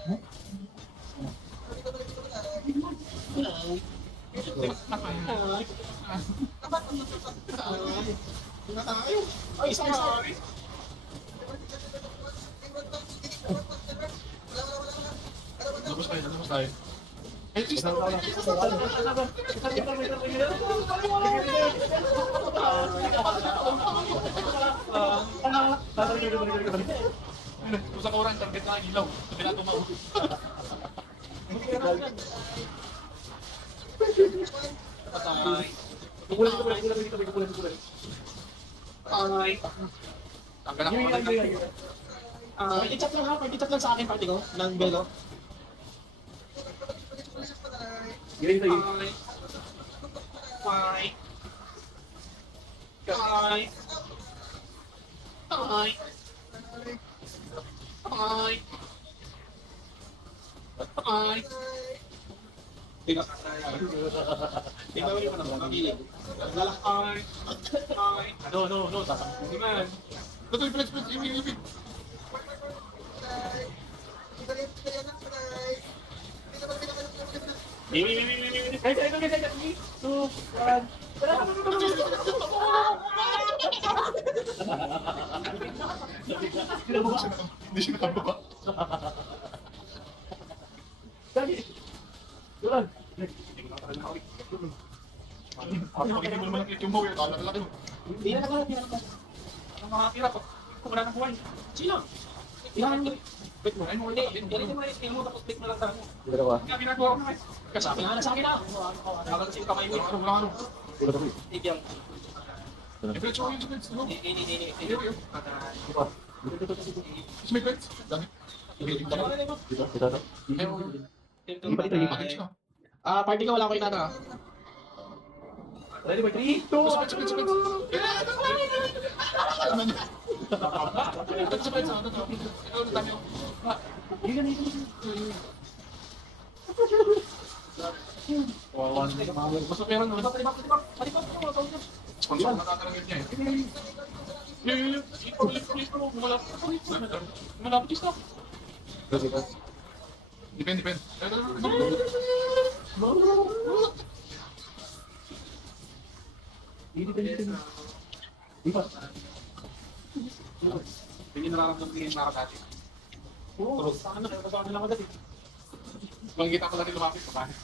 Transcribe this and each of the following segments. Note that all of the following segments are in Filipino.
Ay, isa. Labas tayo, labas tayo. Eh, sis, sa koran, target na ang ilaw. Sabi na tumaw. Patay. Kukulan ko dito. Ay. Tanggal ako maganda. Party chat lang ha, party chat lang sa akin, party ko, ng Belo. Giling tayo. Ay. Ay. Ay. Ay. Ay. Tingnan. Tingnan mo yung ano, mabiling. Lalakay. Ay. No. Tatang. Hindi man. Ito yung flex, ibig. Ay, 2, 1. Hindi siya nakababa. Dali. Dulan. Pakita mo naman yung mower, kala ka laki mo. Hindi na nakuha, hindi na nakuha. Ang mga tira ko, kung wala nang buhay. Sino? Ilan ang wait mo, hindi, ganito mo rin mo, tapos click mo lang sa mo. Dalawa. Kaya ginagawa ko naman. Kasabi nga na sa akin na. Nakakal kasi yung kamay mo. Ano? Dalawa ko. Tigyan. I-flex mo yung flex. Ini. Dito. Is may flex? Dami. Dito. Package ka. Party ka, wala ko inana. Ready ba? 3, 2, Sabay. Ano niya? Sabay. Ikaw na tayo. Basta meron naman. Palibak. Sponsor na tatanggit niya eh. Malapit na. Depende. Dito. Hindi nararamdaman ko yung nakakati. Oo, saan na lang ako dati. Makikita ko natin lumapit pa bakit.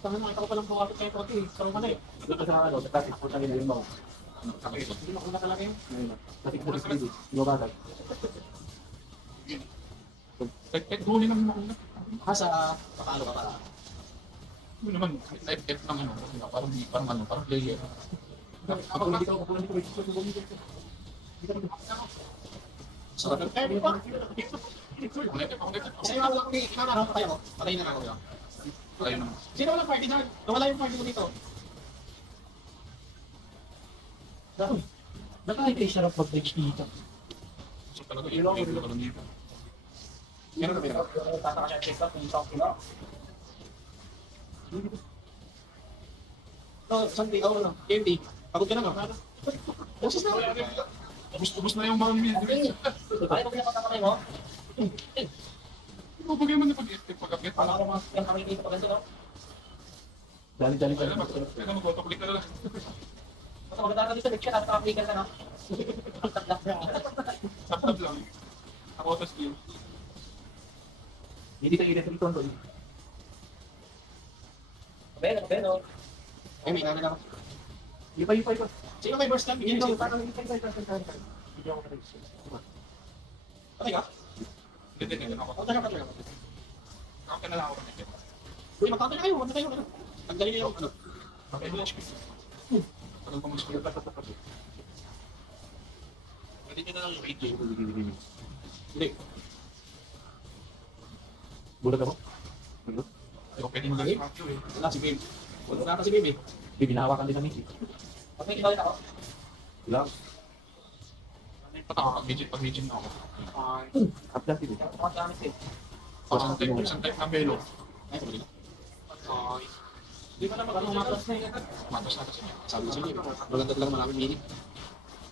Saan na nakita ko palang bukapit kayo konti. Saan ka na eh. Doon pa sa ano, sa traffic, punta nila yung mga. Hindi mo kung nakalaki. Traffic po sa TV. Lumabagay. Kahit huli naman ako na. Sa pakalo ka pala. Ano naman, F ng ano, parang player. Ako lang dito, may gusto ko bumili. Sarap. Connected. Kasi wala ko ni Nana, patay ako. Patay na ako. Ayun naman. Sino walang party dyan? Nawala yung party ko dito. Nakahintay siya ng pag-reach dito. So talaga, ilaw ko lang dito. Meron kami na. Tataka siya check up kung isang kilo. Sunday, ano? Candy. Pagod ka na ba? Boses na. Ubus na yung mga minutes. Ay, kung pinapatapatay mo? Ibubagay mo na pag-get. Paano ko mga kami dito pag ganito, no? Dali. Kaya mag-autoclick ka na lang. Basta maganda ka dito, lecture, tapos nakapligan ka na. Tap lang. Ako auto skill. Hindi tayo dito doon. Beno. Ay, may namin ako. Ipa. Sino kay first time? Bigyan Hindi niyo. ako na Patay ka? Hindi ako. Patay ka. Ako ka na lang ako. Uy, magkakita kayo. Magkakita kayo. Tanggalin niyo yung ano. Okay, mo HP. Tagal pa mag-skill. Pwede nyo na lang yung 8 Hindi. Bulat ako? Ayaw, pwede mo lang yung eh. Wala si Babe. Wala pa si Babe eh. Binahawakan din namin. Pag may kibalit ako. Lang. Pataka pag-midget na ako. Ay. Kaplas din. Mga gamit eh. Isang type na belo. Ay, sabi nila. Ay. Hindi pa na mag-ano matas na yun. Matas na kasi niya. Sabi ko sa inyo, maganda lang maraming mini.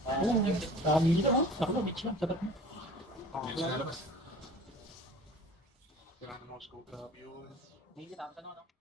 Oo, dami nito. Ako na, bitch lang. Sarap mo. Hindi siya nalabas. Kailangan ng Moscow, grabe yun. Hindi tapos ano.